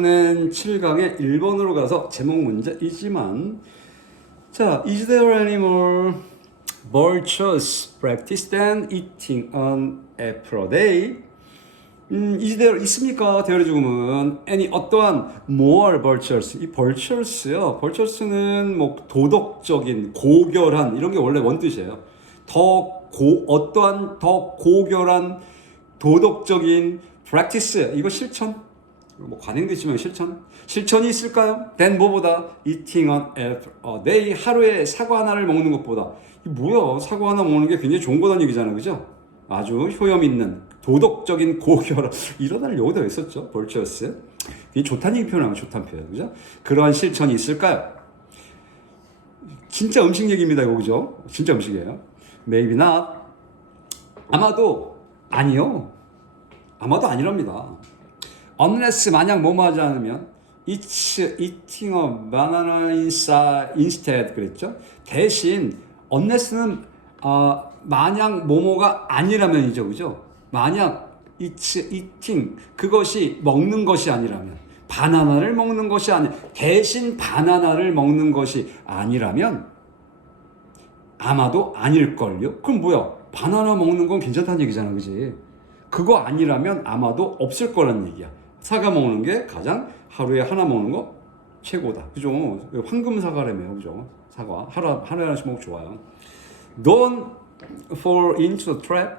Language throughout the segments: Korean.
는 7강의 1번으로 가서 제목 문제이지만, 자, is there any more virtuous practice than eating an apple a day? is there 있습니까? 대열의 죽음은 any 어떠한 more virtuous. 이 virtuous요. virtuous는 뭐 도덕적인, 고결한 이런 게 원래 원뜻이에요. 어떠한 더 고결한 도덕적인 practice. 이거 실천. 뭐 관행도 있지만 실천이 있을까요? then 뭐보다 eating an apple a day, 하루에 사과 하나를 먹는 것보다. 이 뭐야, 사과 하나 먹는 게 굉장히 좋은 거란 얘기잖아요, 그죠? 아주 효험 있는 도덕적인 고결, 이런 단어를 여기다 왜 썼죠? virtuous. 이게 좋다는 얘기 표현하면 좋다는 표현, 그죠? 그러한 실천이 있을까요? 진짜 음식 얘기입니다, 이거, 그죠? 진짜 음식이에요. maybe not. 아마도 아니요. 아마도 아니랍니다. unless 만약 뭐뭐 하지 않으면 it's eating a banana instead 그랬죠. 대신 unless는 만약 뭐뭐가 아니라면이죠, 그죠? 만약 it's eating 그것이 먹는 것이 아니라면, 바나나를 먹는 것이 아니, 대신 바나나를 먹는 것이 아니라면 아마도 아닐걸요. 그럼 뭐야? 바나나 먹는 건 괜찮다는 얘기잖아, 그지? 그거 아니라면 아마도 없을 거라는 얘기야. 사과 먹는 게 가장 하루에 하나 먹는 거 최고다. 그죠? 황금 사과라며요. 그죠? 사과. 하루에 하나씩 먹으면 좋아요. Don't fall into the trap.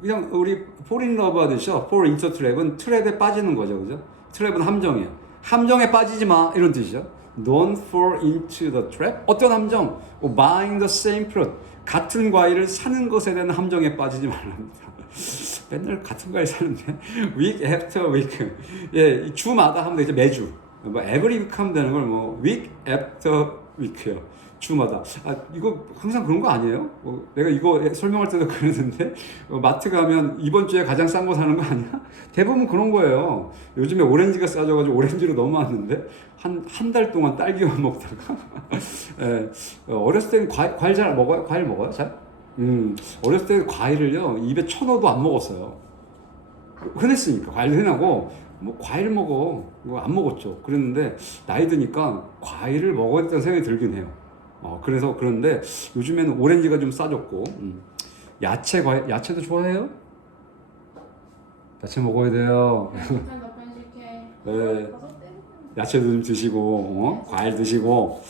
그냥 우리 fall in love 하듯이요. fall into trap은 트랩에 빠지는 거죠. 그죠? 트랩은 함정이에요. 함정에 빠지지 마. 이런 뜻이죠. Don't fall into the trap. 어떤 함정? Buying the same fruit. 같은 과일을 사는 것에 대한 함정에 빠지지 말랍니다. 맨날 같은 과일 사는데 week after week, 예, 주마다 하면 되죠. 매주 뭐 every week 하면 되는 걸 뭐 week after week요. 주마다. 이거 항상 그런 거 아니에요? 내가 이거 설명할 때도 그랬는데 마트 가면 이번 주에 가장 싼 거 사는 거 아니야? 대부분 그런 거예요. 요즘에 오렌지가 싸져가지고 오렌지로 넘어왔는데 한 달 동안 딸기만 먹다가 예, 어렸을 때는 과일 잘 먹어요? 과일 먹어요? 잘? 어렸을 때 과일을요 입에 쳐넣어도 안 먹었어요. 흔했으니까 과일 흔하고 뭐 과일 먹어 뭐 안 먹었죠. 그랬는데 나이 드니까 과일을 먹어야 된다는 생각이 들긴 해요. 그래서 그런데 요즘에는 오렌지가 좀 싸졌고, 과일, 야채도 좋아해요? 야채 먹어야 돼요. 네, 야채도 좀 드시고, 과일 드시고.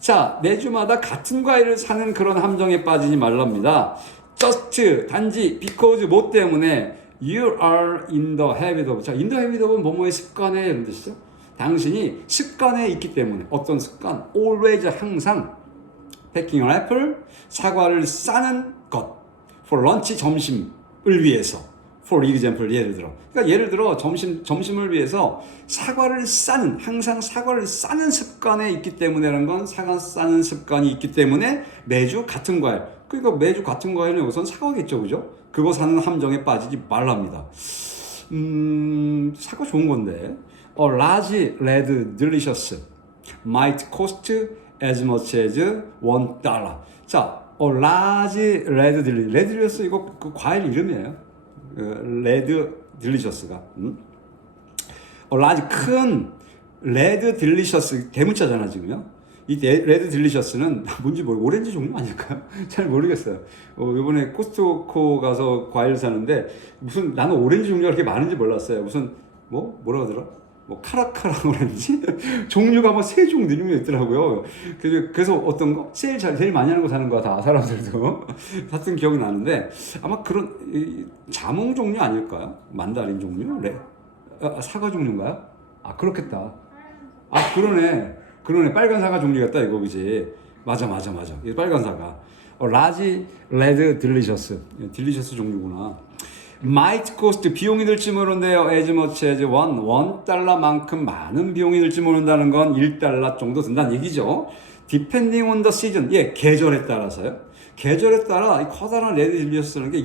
자, 매주마다 같은 과일을 사는 그런 함정에 빠지지 말랍니다. just, 단지, because, 뭐 때문에 you are in the habit of. 자, in the habit of은 뭐뭐의 습관에 이런 뜻이죠. 당신이 습관에 있기 때문에. 어떤 습관? always, 항상 packing an apple, 사과를 싸는 것. for lunch, 점심을 위해서. for example, 예를 들어. 그러니까 예를 들어 점심을 위해서 사과를 싸는, 항상 사과를 싸는 습관에 있기 때문에라는 건 사과 싸는 습관이 있기 때문에 매주 같은 과일. 그러니까 매주 같은 과일은 우선 사과겠죠, 그죠? 그거 사는 함정에 빠지지 말랍니다. 사과 좋은 건데. A large red delicious might cost as much as $1. 자, large red delicious 이거 그 과일 이름이에요. 레드 딜리셔스가 large 큰 레드 딜리셔스 대문자잖아 지금요. 이 레드 딜리셔스는 뭔지 모르고 오렌지 종류 아닐까요? 잘 모르겠어요. 이번에 코스트코 가서 과일 사는데 무슨 나는 오렌지 종류가 그렇게 많은지 몰랐어요. 무슨 뭐라 하더라? 뭐 카라카라 오렌지 종류가 뭐 3종류 있더라고요. 그래서 어떤 거 제일 많이 하는 거 사는 거야 다 사람들도 샀던 기억이 나는데 아마 그런 자몽 종류 아닐까요? 만다린 종류? 사과 종류인가요? 그렇겠다. 그러네 빨간 사과 종류겠다 이거, 그지? 맞아 이 빨간 사과. 라지 레드 딜리셔스 종류구나. might cost, 비용이 들지 모른대요. as much as $1만큼 많은 비용이 들지 모른다는 건 $1 정도 든다는 얘기죠. depending on the season, 예, 계절에 따라서요. 계절에 따라 이 커다란 레드 딜리셔스라는 게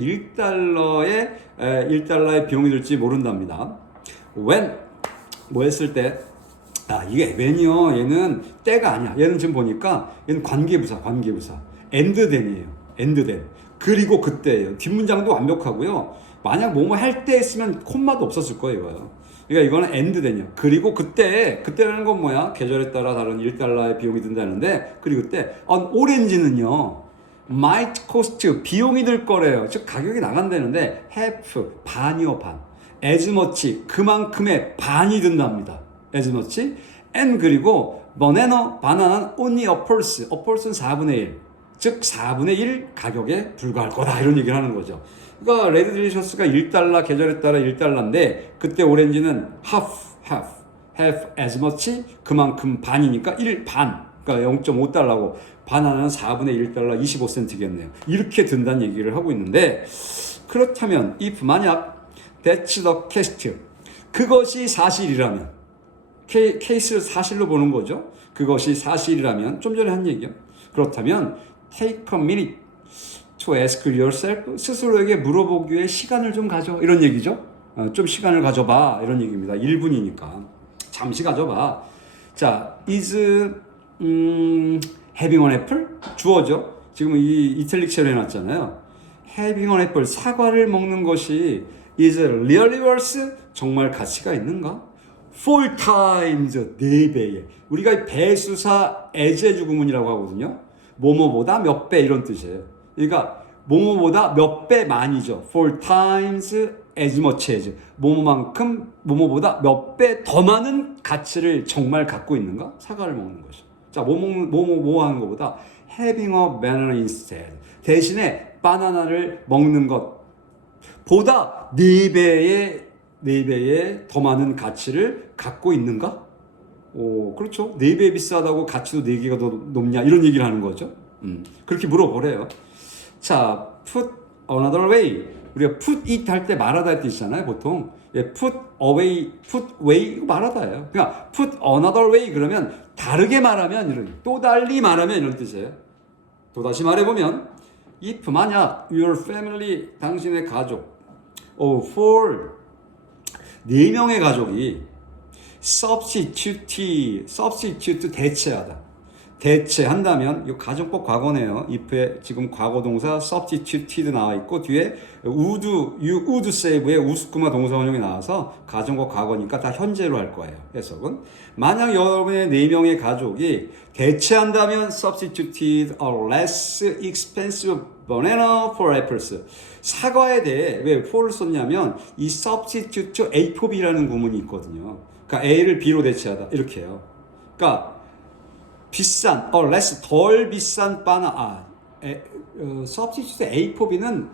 $1의 비용이 들지 모른답니다. when, 뭐 했을 때, 이게 when이요, 얘는 때가 아니야. 얘는 지금 보니까 얘는 관계부사 and then이에요. and then, 그리고 그때예요. 뒷문장도 완벽하고요. 만약 뭐뭐 할 때 했으면 콤마도 없었을 거예요. 그러니까 이거는 and 되냐. 그리고 그때라는 건 뭐야? 계절에 따라 다른 1달러의 비용이 든다는데, 그리고 그때 오렌지는요 might cost 비용이 들 거래요. 즉 가격이 나간다는데 half 반이요 반. as much 그만큼의 반이 든답니다. as much and 그리고 바나나는 only a pulse는 4분의 1. 즉 4분의 1 가격에 불과할 거다 이런 얘기를 하는 거죠. 그러니까 레드 딜리셔스가 1달러 계절에 따라 1달러인데 그때 오렌지는 half as much 그만큼 반이니까 1반 그러니까 0.5달러고 바나나는 4분의 1달러 25센트겠네요. 이렇게 든다는 얘기를 하고 있는데 그렇다면 if 만약 that's the case 그것이 사실이라면 케이스를 사실로 보는 거죠. 그것이 사실이라면 좀 전에 한 얘기요. 그렇다면 take a minute to ask yourself 스스로에게 물어보기 위해 시간을 좀 가져 이런 얘기죠. 좀 시간을 가져봐 이런 얘기입니다. 1분이니까 잠시 가져봐. 자, is having an apple 주어죠. 지금 이 이탈릭처럼 해놨잖아요. having an apple 사과를 먹는 것이 is really worth 정말 가치가 있는가? 4 times 4배에 우리가 배수사 as의 구문이라고 하거든요. 뭐뭐보다 몇 배 이런 뜻이에요. 그러니까 뭐뭐보다 몇 배 많이죠. 4 times as much as 뭐뭐만큼 뭐뭐보다 몇 배 더 많은 가치를 정말 갖고 있는가? 사과를 먹는 것이. 자, 뭐 하는 것보다 having a banana instead 대신에 바나나를 먹는 것보다 4배의 더 많은 가치를 갖고 있는가? 오, 그렇죠. 4배 비싸다고 가치도 4개가 더 높냐? 이런 얘기를 하는 거죠. 그렇게 물어보래요. 자, put another way. 우리가 put it 할 때 말하다 할 때 있잖아요, 보통. 예, put away, put way, 이거 말하다예요. 그러니까 put another way 그러면 다르게 말하면 이런, 또 달리 말하면 이런 뜻이에요. 또다시 말해보면, if 만약 your family, 당신의 가족, for 4명의 가족이 substitute 대체하다. 대체한다면 이 가정법 과거네요. if에 지금 과거 동사 substituted 나와 있고 뒤에 you would save의 우스쿠마 동사 원형이 나와서 가정법 과거니까 다 현재로 할 거예요. 해석은 만약 여러분의 4명의 가족이 대체한다면 substituted a less expensive banana for apples 사과에 대해 왜 for를 썼냐면 이 substitute A for B라는 구문이 있거든요. 그러니까 A를 B로 대체하다 이렇게 해요. 그러니까 비싼, less, 덜 비싼 바나나, substitute A for B는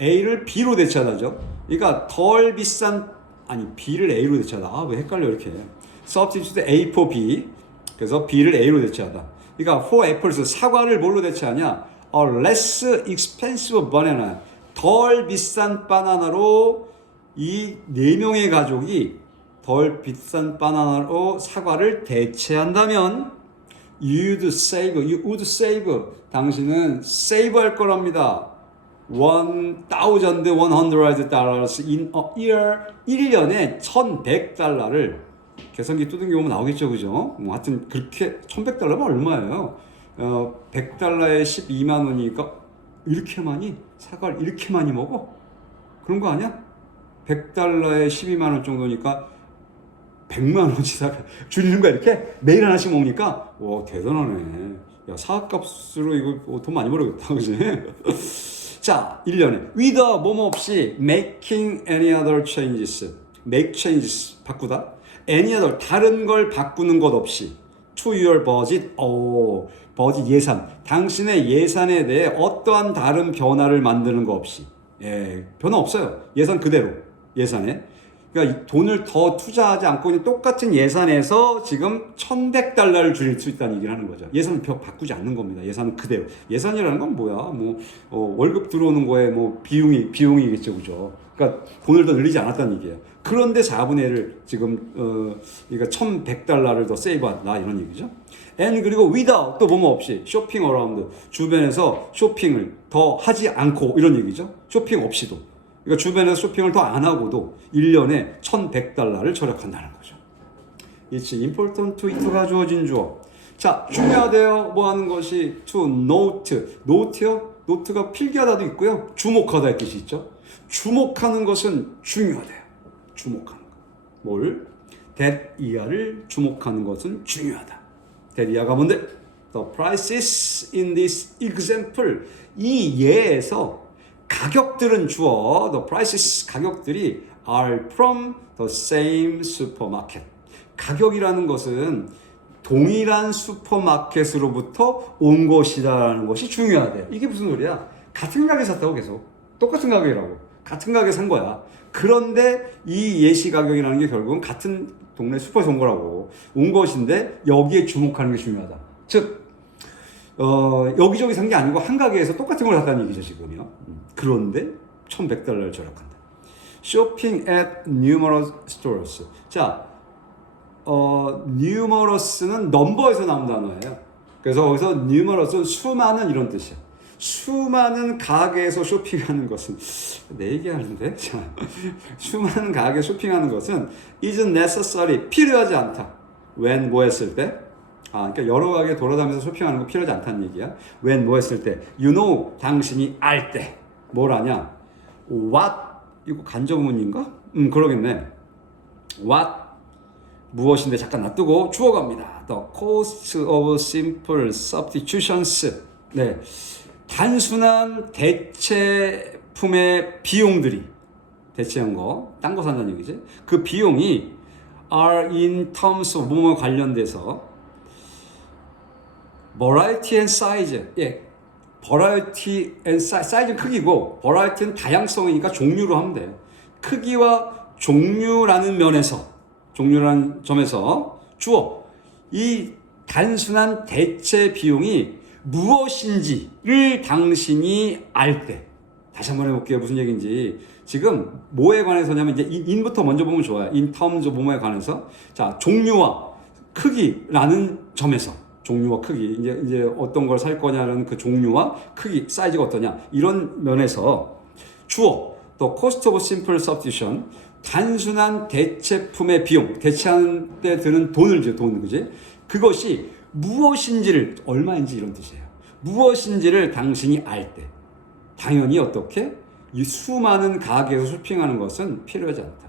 A를 B로 대체하다죠. 그러니까 덜 비싼, B를 A로 대체하다. 왜 헷갈려 이렇게. substitute A for B, 그래서 B를 A로 대체하다. 그러니까 for apples, 사과를 뭘로 대체하냐? less expensive banana, 덜 비싼 바나나로 이 4명의 가족이 덜 비싼 바나나로 사과를 대체한다면 you would save 당신은 save 할 거랍니다. $1,100 in a year 1년에 $1,100를 계산기 뚜든 경우는 나오겠죠, 그죠? 뭐 하여튼 그렇게 $1,100면 얼마예요? 100달러에 12만 원이니까 이렇게 많이 사과를 이렇게 많이 먹어? 그런 거 아니야? 100달러에 12만 원 정도니까 100만 원치 줄이는 거야 이렇게 매일 하나씩 먹으니까 와 대단하네. 야 사과값으로 이거 돈 많이 벌어야겠다 그지? 자 1년에 with 뭐뭐 없이 making any other changes make changes 바꾸다 any other 다른 걸 바꾸는 것 없이 to your budget budget 예산 당신의 예산에 대해 어떠한 다른 변화를 만드는 거 없이 변화 없어요. 예산 그대로 예산에 그러니까 돈을 더 투자하지 않고 그냥 똑같은 예산에서 지금 $1,100를 줄일 수 있다는 얘기를 하는 거죠. 예산은 바꾸지 않는 겁니다. 예산은 그대로. 예산이라는 건 뭐야? 월급 들어오는 거에 비용이겠죠, 그죠? 그러니까 돈을 더 늘리지 않았다는 얘기예요. 그런데 4분의 1을 지금 그러니까 $1,100를 더 세이브한다 이런 얘기죠. and 그리고 without 또 뭐뭐 없이 쇼핑 어라운드 주변에서 쇼핑을 더 하지 않고 이런 얘기죠. 쇼핑 없이도. 그러니까 주변에서 쇼핑을 더 안 하고도 1년에 $1,100를 절약한다는 거죠. It's important to it가 주어진 주어. 자, 중요하대요. 뭐 하는 것이 to note. note요? note가 필기하다도 있고요. 주목하다의 뜻이 있죠. 주목하는 것은 중요하대요. 주목하는 거. 뭘? that 이하를 주목하는 것은 중요하다. that 이하가 뭔데? The prices in this example. 이 예에서 가격들은 주어. The prices 가격들이 are from the same supermarket. 가격이라는 것은 동일한 슈퍼마켓으로부터 온 것이다라는 것이 중요하대. 이게 무슨 소리야? 같은 가게 샀다고 계속. 똑같은 가격이라고. 같은 가게 산 거야. 그런데 이 예시 가격이라는 게 결국은 같은 동네 슈퍼에서 온 거라고. 온 것인데 여기에 주목하는 게 중요하다. 즉 여기저기 산 게 아니고 한 가게에서 똑같은 걸 샀다는 얘기죠 지금요. 그런데 $1,100를 절약한다. Shopping at numerous stores. 자, numerous는 넘버에서 나온 단어예요. 그래서 거기서 numerous는 수많은 이런 뜻이야. 수많은 가게에서 쇼핑하는 것은 내 얘기하는데 자, 수많은 가게 쇼핑하는 것은 isn't necessary 필요하지 않다. when 뭐 했을 때 그러니까 여러 가게 돌아다니면서 쇼핑하는 거 필요하지 않다는 얘기야. when 뭐 했을 때 you know 당신이 알 때 뭘 하냐 what 이거 간접문인가? 그러겠네. what 무엇인데 잠깐 놔두고 주어 갑니다. The cost of simple substitutions. 네. 단순한 대체품의 비용들이 대체한 거, 딴 거 산다는 얘기지. 그 비용이 are in terms of 뭐뭐 관련돼서 variety and size. 예. variety and size. 사이즈는 크기고 variety는 다양성이니까 종류로 하면 돼요. 크기와 종류라는 면에서 종류라는 점에서 주어 이 단순한 대체 비용이 무엇인지를 당신이 알 때 다시 한번 해볼게요. 무슨 얘기인지 지금 뭐에 관해서냐면 이제 in부터 먼저 보면 좋아요. in terms of 뭐에 관해서 자 종류와 크기라는 점에서 종류와 크기 이제 어떤 걸 살 거냐는 그 종류와 크기 사이즈가 어떠냐 이런 면에서 주어 the cost of simple substitution 단순한 대체품의 비용, 대체하는 때 드는 돈을 줘, 돈, 그지? 그것이 무엇인지를, 얼마인지 이런 뜻이에요. 무엇인지를 당신이 알 때, 당연히 어떻게? 이 수많은 가게에서 쇼핑하는 것은 필요하지 않다.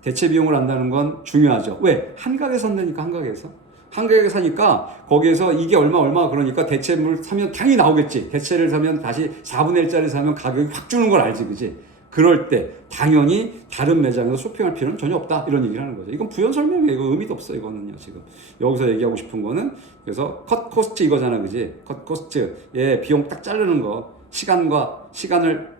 대체 비용을 안다는 건 중요하죠. 왜? 한 가게에서 산다니까, 한 가게에서. 한 가게에 사니까 거기에서 이게 얼마 그러니까 대체물 사면 당연히 나오겠지. 대체를 사면 다시 4분의 1짜리 사면 가격이 확 주는 걸 알지, 그지? 그럴 때 당연히 다른 매장에서 쇼핑할 필요는 전혀 없다 이런 얘기를 하는 거죠. 이건 부연 설명이에요. 이거 의미도 없어 이거는요. 지금 여기서 얘기하고 싶은 거는 그래서 컷 코스트 이거잖아, 그지? 컷 코스트 예 비용 딱 자르는 거 시간과 시간을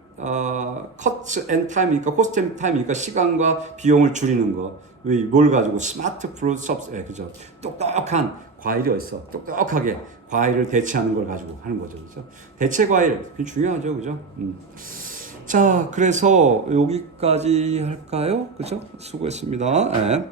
커트 앤 타임이니까 코스트 앤 타임이니까 시간과 비용을 줄이는 거. 뭘 가지고 스마트 프루트 섭스 예 그죠? 똑똑한 과일이 어딨어? 똑똑하게 과일을 대체하는 걸 가지고 하는 거죠, 그죠? 대체 과일 중요하죠, 그죠? 자, 그래서 여기까지 할까요? 그죠? 수고했습니다. 네.